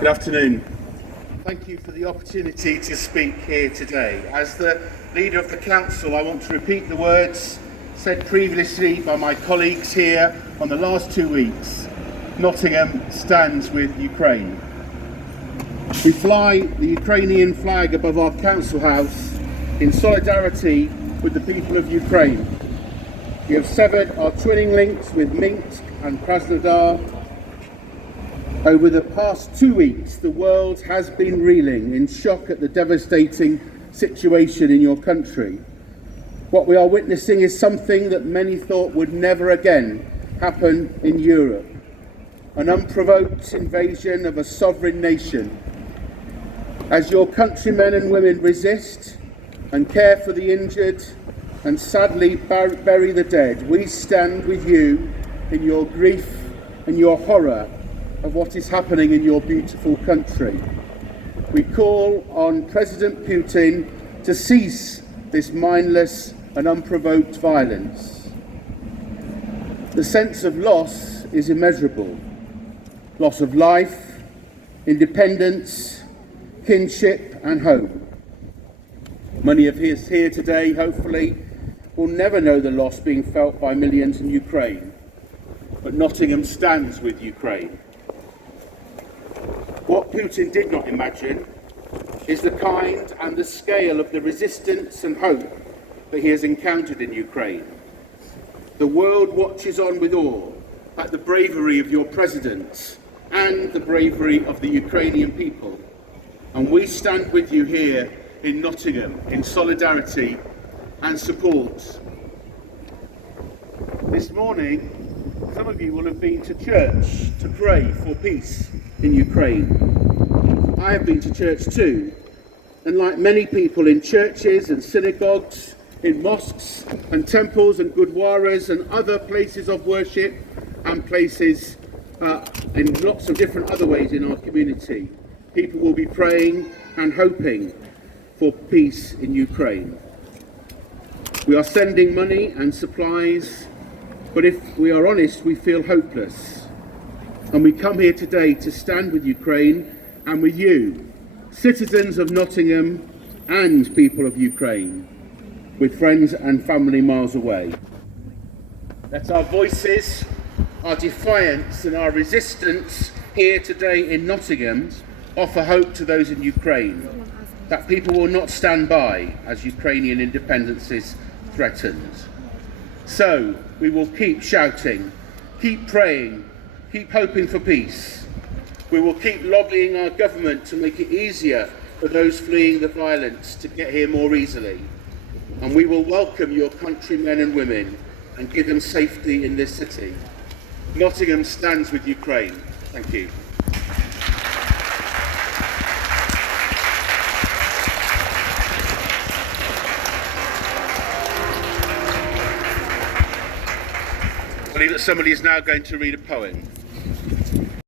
Good afternoon. Thank you for the opportunity to speak here today. As the leader of the council, I want to repeat the words said previously by my colleagues here on the last 2 weeks. Nottingham stands with Ukraine. We fly the Ukrainian flag above our council house in solidarity with the people of Ukraine. We have severed our twinning links with Minsk and Krasnodar. Over the past 2 weeks, the world has been reeling in shock at the devastating situation in your country. What we are witnessing is something that many thought would never again happen in Europe. An unprovoked invasion of a sovereign nation. As your countrymen and women resist and care for the injured and sadly bury the dead, we stand with you in your grief and your horror of what is happening in your beautiful country. We call on President Putin to cease this mindless and unprovoked violence. The sense of loss is immeasurable. Loss of life, independence, kinship and home. Many of us here today, hopefully, will never know the loss being felt by millions in Ukraine. But Nottingham stands with Ukraine. What Putin did not imagine is the kind and the scale of the resistance and hope that he has encountered in Ukraine. The world watches on with awe at the bravery of your president and the bravery of the Ukrainian people. And we stand with you here in Nottingham in solidarity and support. This morning, some of you will have been to church to pray for peace in Ukraine. I have been to church too, and like many people in churches and synagogues, in mosques and temples and gurdwaras and other places of worship and places in lots of different other ways in our community, people will be praying and hoping for peace in Ukraine. We are sending money and supplies, but if we are honest, we feel hopeless. And we come here today to stand with Ukraine and with you, citizens of Nottingham and people of Ukraine, with friends and family miles away. Let our voices, our defiance and our resistance here today in Nottingham offer hope to those in Ukraine, that people will not stand by as Ukrainian independence is threatened. So we will keep shouting, keep praying, keep hoping for peace. We will keep lobbying our government to make it easier for those fleeing the violence to get here more easily. And we will welcome your countrymen and women and give them safety in this city. Nottingham stands with Ukraine. Thank you. I believe that somebody is now going to read a poem.